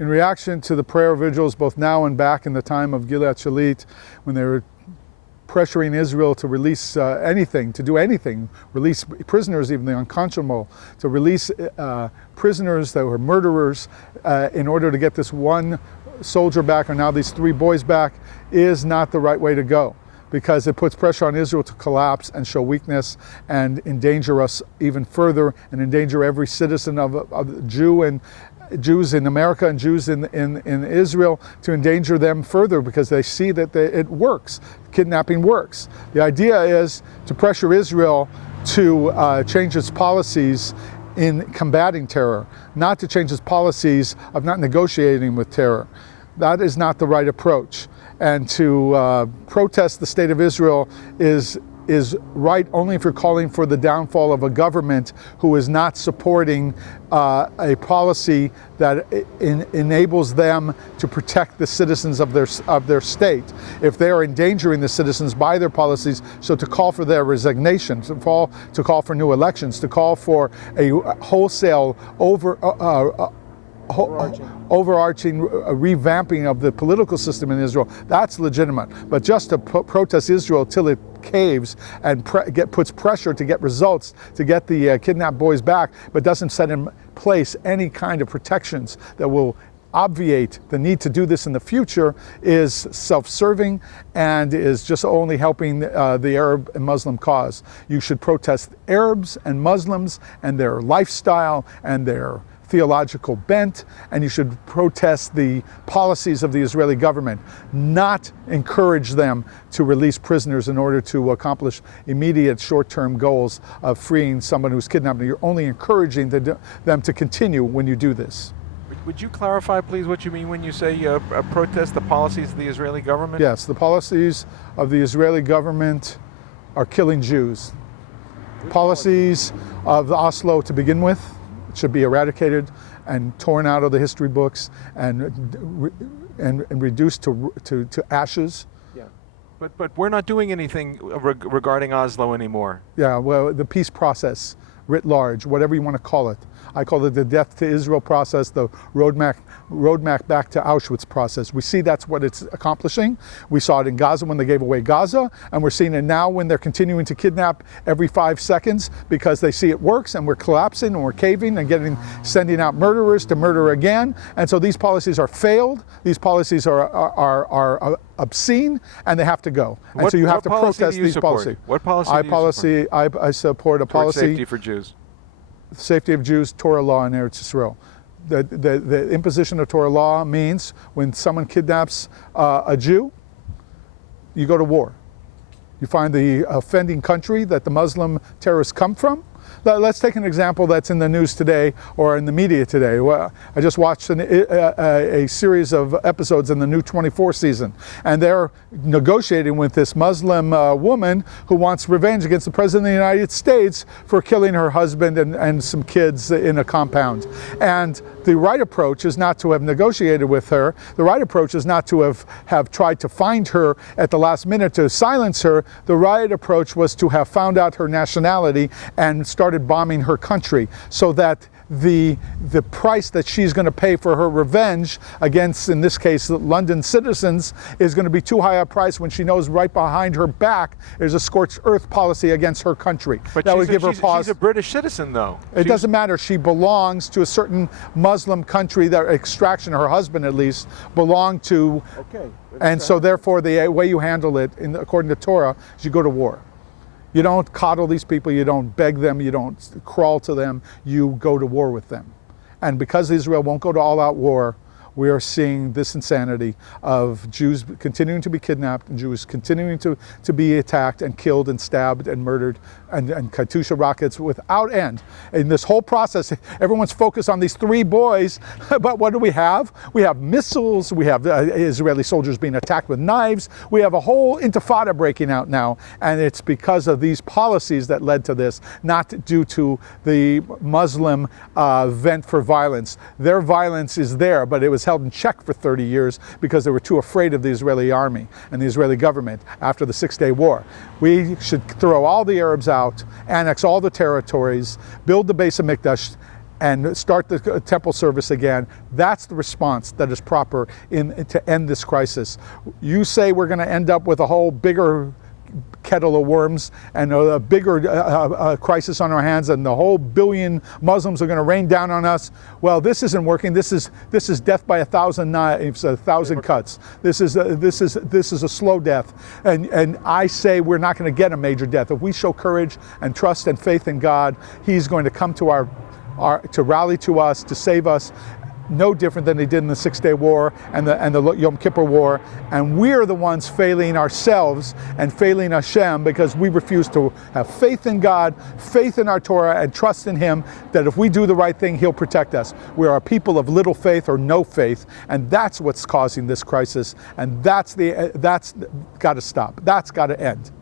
In reaction to the prayer vigils, both now and back in the time of Gilad Shalit, when they were pressuring Israel to release anything, to do anything, release prisoners, even the unconscionable, to release prisoners that were murderers in order to get this one soldier back, or now these 3 boys back, is not the right way to go, because it puts pressure on Israel to collapse and show weakness and endanger us even further, and endanger every citizen of Jew and Jews in America and Jews in Israel, to endanger them further, because they see that it works. Kidnapping works. The idea is to pressure Israel to change its policies in combating terror, not to change its policies of not negotiating with terror. That is not the right approach. And to protest the state of Israel is right only if you're calling for the downfall of a government who is not supporting a policy that enables them to protect the citizens of their state. If they are endangering the citizens by their policies, so to call for their resignation, to call for new elections, to call for a wholesale overarching revamping of the political system in Israel, that's legitimate. But just to protest Israel till it caves and puts pressure to get results, to get the kidnapped boys back, but doesn't set in place any kind of protections that will obviate the need to do this in the future, is self-serving and is just only helping the Arab and Muslim cause. You should protest Arabs and Muslims and their lifestyle and their theological bent, and you should protest the policies of the Israeli government, not encourage them to release prisoners in order to accomplish immediate short-term goals of freeing someone who's kidnapped. You're only encouraging them to continue when you do this. Would you clarify, please, what you mean when you say protest the policies of the Israeli government? Yes, the policies of the Israeli government are killing Jews. Policies of Oslo to begin with should be eradicated and torn out of the history books and reduced to ashes. Yeah, but we're not doing anything regarding Oslo anymore. Yeah, well, the peace process writ large, whatever you want to call it. I call it the death to Israel process, the roadmap back to Auschwitz process. We see that's what it's accomplishing. We saw it in Gaza when they gave away Gaza, and we're seeing it now when they're continuing to kidnap every 5 seconds because they see it works, and we're collapsing and we're caving and sending out murderers to murder again. And so these policies are failed. These policies are obscene, and they have to go. And so you have to protest these policies. What policy do you support? I support a policy. Safety for Jews. Safety of Jews, Torah law in Eretz Yisrael. The imposition of Torah law means when someone kidnaps a Jew, you go to war. You find the offending country that the Muslim terrorists come from. Let's take an example that's in the news today or in the media today. Well, I just watched a series of episodes in the new 24 season, and they're negotiating with this Muslim woman who wants revenge against the President of the United States for killing her husband and some kids in a compound. And the right approach is not to have negotiated with her. The right approach is not to have tried to find her at the last minute to silence her. The right approach was to have found out her nationality and started bombing her country, so that the price that she's going to pay for her revenge against, in this case, London citizens, is going to be too high a price when she knows right behind her back there's a scorched earth policy against her country. But that would give her pause. She's a British citizen, though. It doesn't matter. She belongs to a certain Muslim country. That extraction, her husband at least, belonged to. Okay. And so therefore the way you handle it, according to Torah, is you go to war. You don't coddle these people, you don't beg them, you don't crawl to them, you go to war with them. And because Israel won't go to all-out war, we are seeing this insanity of Jews continuing to be kidnapped and Jews continuing to be attacked and killed and stabbed and murdered and Katyusha rockets without end. In this whole process, everyone's focused on these 3 boys, but what do we have? We have missiles, we have Israeli soldiers being attacked with knives, we have a whole intifada breaking out now, and it's because of these policies that led to this, not due to the Muslim vent for violence. Their violence is there, but it was held in check for 30 years because they were too afraid of the Israeli army and the Israeli government after the 6-day war. We should throw all the Arabs out, annex all the territories, build the base of Mikdash, and start the temple service again. That's the response that is proper to end this crisis. You say we're going to end up with a whole bigger kettle of worms and a bigger crisis on our hands, and the whole billion Muslims are going to rain down on us. Well, this isn't working. This is death by 1,000 knives, 1,000 cuts. This is a slow death, and I say we're not going to get a major death. If we show courage and trust and faith in God, He's going to come to to rally to us, to save us, no different than they did in the Six-Day War and the Yom Kippur War. And we're the ones failing ourselves and failing Hashem because we refuse to have faith in God, faith in our Torah, and trust in Him that if we do the right thing, He'll protect us. We are a people of little faith or no faith, and that's what's causing this crisis. And that's got to stop. That's got to end.